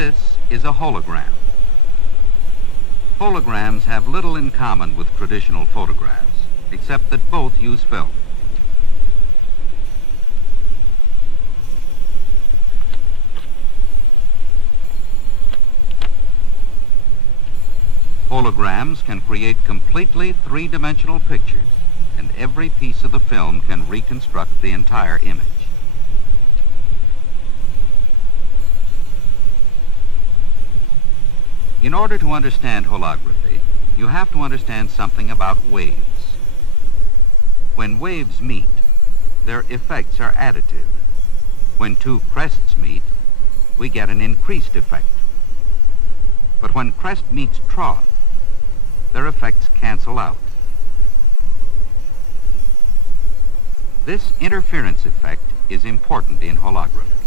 This is a hologram. Holograms have little in common with traditional photographs, except that both use film. Holograms can create completely three-dimensional pictures, and every piece of the film can reconstruct the entire image. In order to understand holography, you have to understand something about waves. When waves meet, their effects are additive. When two crests meet, we get an increased effect. But when crest meets trough, their effects cancel out. This interference effect is important in holography.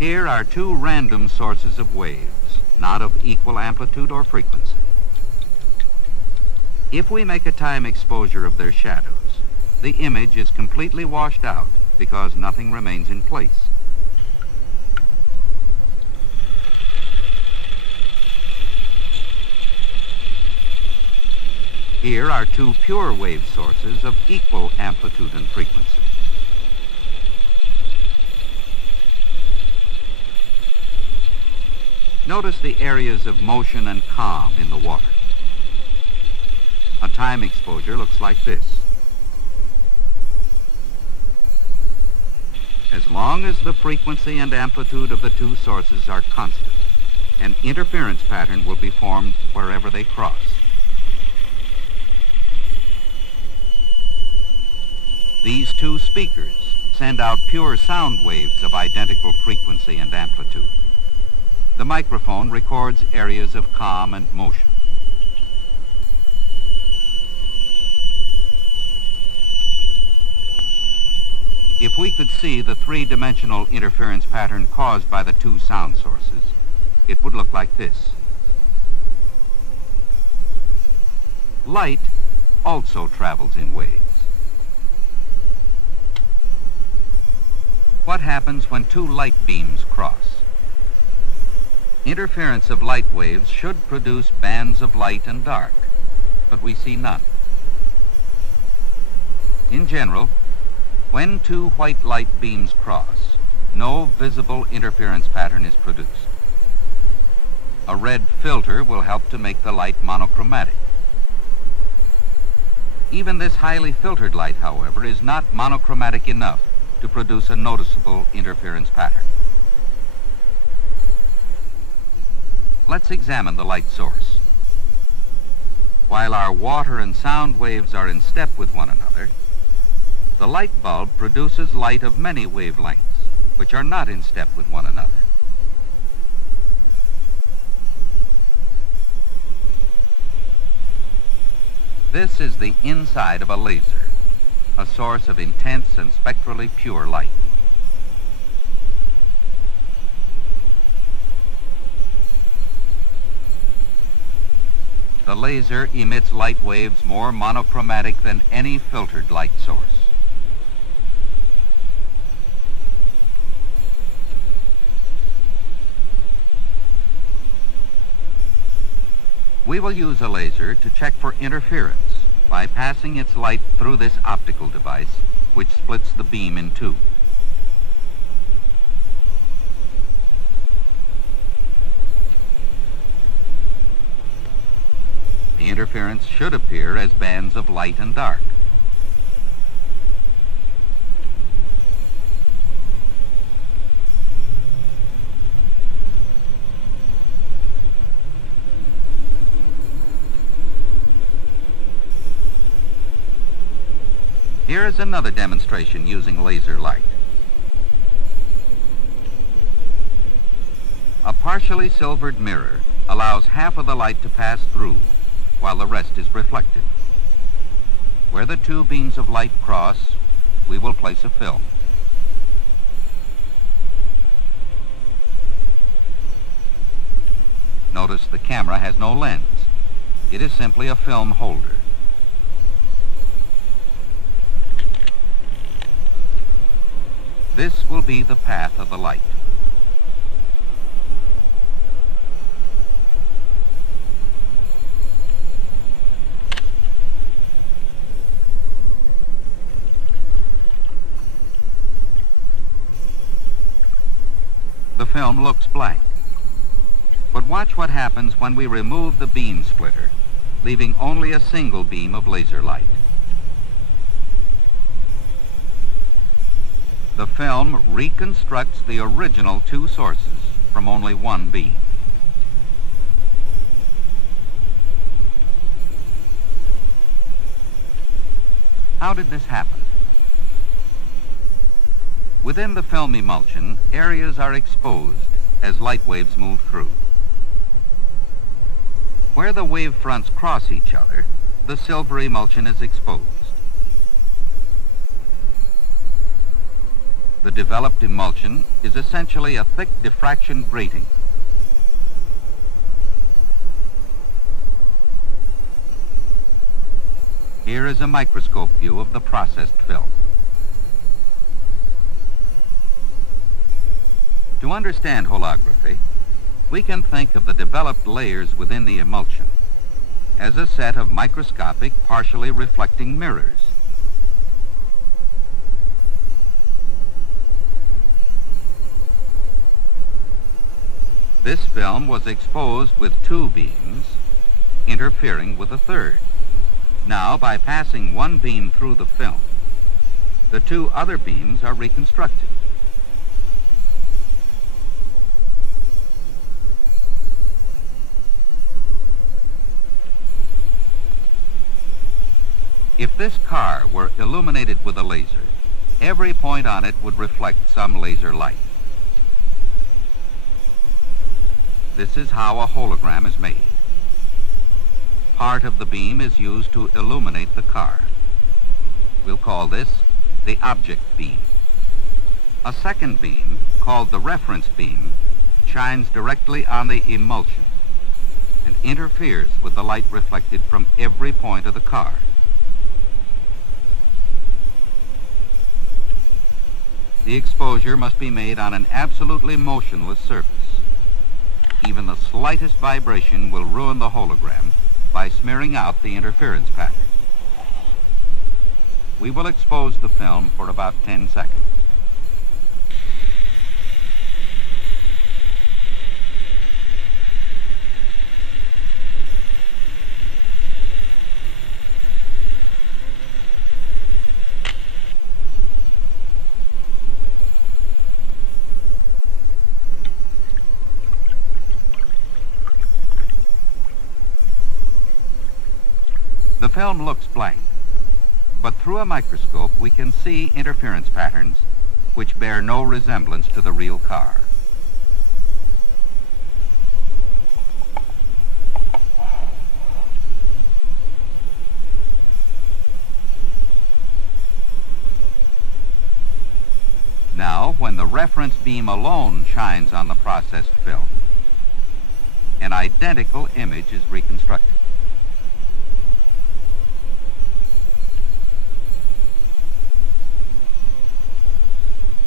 Here are two random sources of waves, not of equal amplitude or frequency. If we make a time exposure of their shadows, the image is completely washed out because nothing remains in place. Here are two pure wave sources of equal amplitude and frequency. Notice the areas of motion and calm in the water. A time exposure looks like this. As long as the frequency and amplitude of the two sources are constant, an interference pattern will be formed wherever they cross. These two speakers send out pure sound waves of identical frequency and amplitude. The microphone records areas of calm and motion. If we could see the three-dimensional interference pattern caused by the two sound sources, it would look like this. Light also travels in waves. What happens when two light beams cross? Interference of light waves should produce bands of light and dark, but we see none. In general, when two white light beams cross, no visible interference pattern is produced. A red filter will help to make the light monochromatic. Even this highly filtered light, however, is not monochromatic enough to produce a noticeable interference pattern. Let's examine the light source. While our water and sound waves are in step with one another, the light bulb produces light of many wavelengths, which are not in step with one another. This is the inside of a laser, a source of intense and spectrally pure light. The laser emits light waves more monochromatic than any filtered light source. We will use a laser to check for interference by passing its light through this optical device, which splits the beam in two. The interference should appear as bands of light and dark. Here is another demonstration using laser light. A partially silvered mirror allows half of the light to pass through, while the rest is reflected. Where the two beams of light cross, we will place a film. Notice the camera has no lens. It is simply a film holder. This will be the path of the light. The film looks blank. But watch what happens when we remove the beam splitter, leaving only a single beam of laser light. The film reconstructs the original two sources from only one beam. How did this happen? Within the film emulsion, areas are exposed as light waves move through. Where the wave fronts cross each other, the silver emulsion is exposed. The developed emulsion is essentially a thick diffraction grating. Here is a microscope view of the processed film. To understand holography, we can think of the developed layers within the emulsion as a set of microscopic, partially reflecting mirrors. This film was exposed with two beams, interfering with a third. Now, by passing one beam through the film, the two other beams are reconstructed. If this car were illuminated with a laser, every point on it would reflect some laser light. This is how a hologram is made. Part of the beam is used to illuminate the car. We'll call this the object beam. A second beam, called the reference beam, shines directly on the emulsion and interferes with the light reflected from every point of the car. The exposure must be made on an absolutely motionless surface. Even the slightest vibration will ruin the hologram by smearing out the interference pattern. We will expose the film for about 10 seconds. The film looks blank, but through a microscope we can see interference patterns which bear no resemblance to the real car. Now, when the reference beam alone shines on the processed film, an identical image is reconstructed.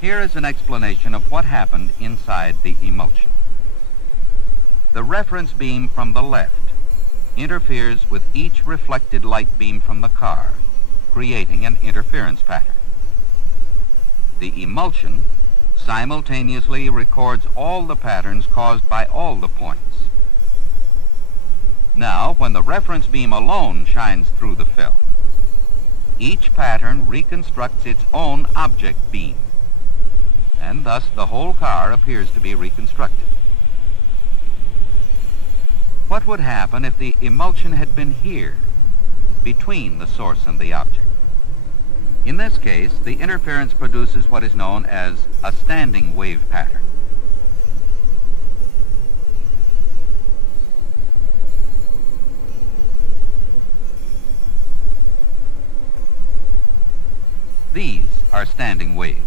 Here is an explanation of what happened inside the emulsion. The reference beam from the left interferes with each reflected light beam from the car, creating an interference pattern. The emulsion simultaneously records all the patterns caused by all the points. Now, when the reference beam alone shines through the film, each pattern reconstructs its own object beam, and thus the whole car appears to be reconstructed. What would happen if the emulsion had been here, between the source and the object? In this case, the interference produces what is known as a standing wave pattern. These are standing waves.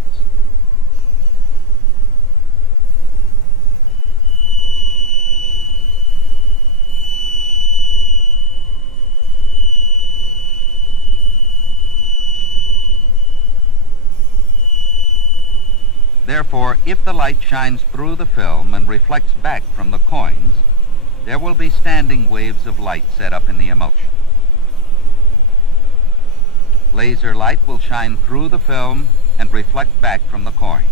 Therefore, if the light shines through the film and reflects back from the coins, there will be standing waves of light set up in the emulsion. Laser light will shine through the film and reflect back from the coins.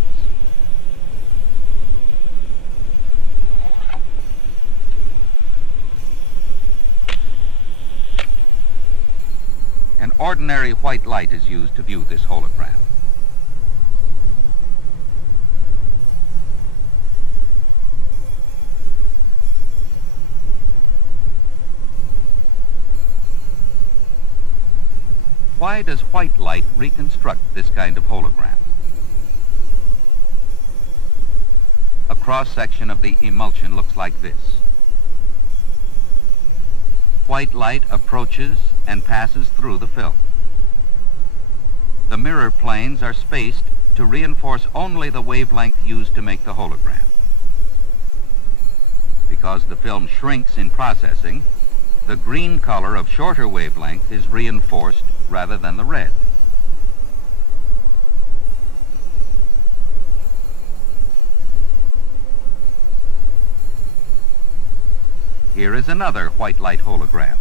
An ordinary white light is used to view this hologram. Why does white light reconstruct this kind of hologram? A cross-section of the emulsion looks like this. White light approaches and passes through the film. The mirror planes are spaced to reinforce only the wavelength used to make the hologram. Because the film shrinks in processing, the green color of shorter wavelength is reinforced rather than the red. Here is another white light hologram.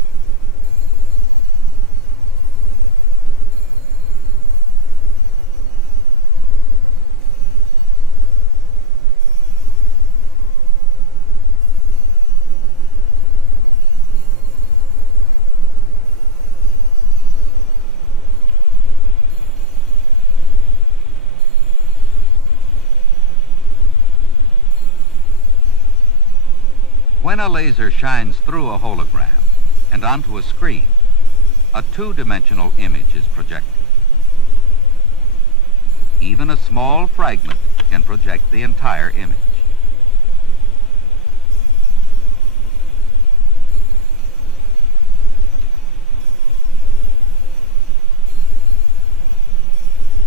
When a laser shines through a hologram and onto a screen, a two-dimensional image is projected. Even a small fragment can project the entire image.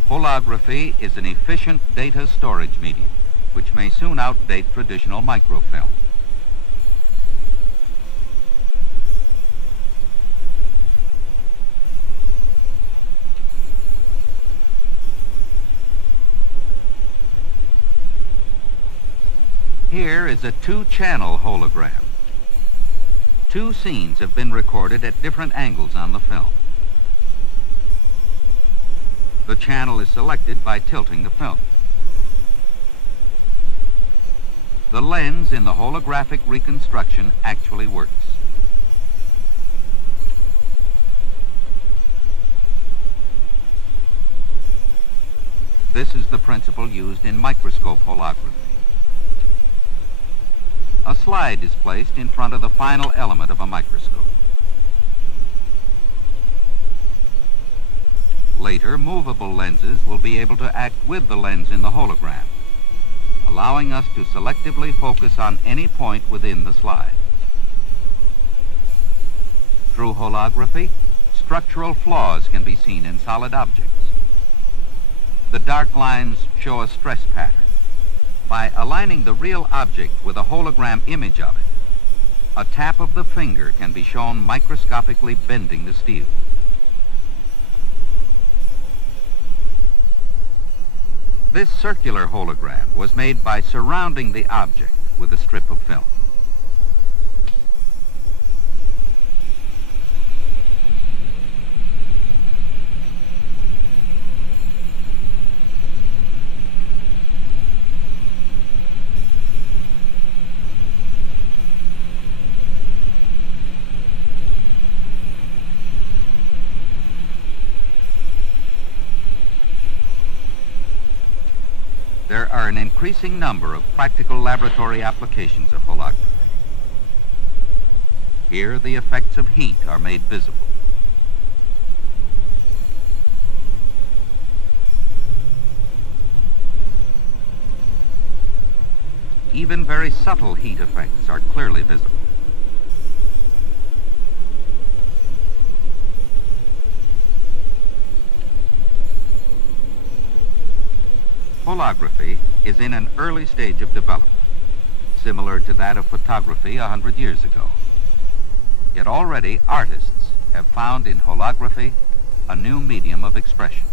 Holography is an efficient data storage medium, which may soon outdate traditional microfilm. Here is a two-channel hologram. Two scenes have been recorded at different angles on the film. The channel is selected by tilting the film. The lens in the holographic reconstruction actually works. This is the principle used in microscope holography. A slide is placed in front of the final element of a microscope. Later, movable lenses will be able to act with the lens in the hologram, allowing us to selectively focus on any point within the slide. Through holography, structural flaws can be seen in solid objects. The dark lines show a stress pattern. By aligning the real object with a hologram image of it, a tap of the finger can be shown microscopically bending the steel. This circular hologram was made by surrounding the object with a strip of film. There are an increasing number of practical laboratory applications of holography. Here, the effects of heat are made visible. Even very subtle heat effects are clearly visible. Holography is in an early stage of development, similar to that of photography 100 years ago. Yet already artists have found in holography a new medium of expression.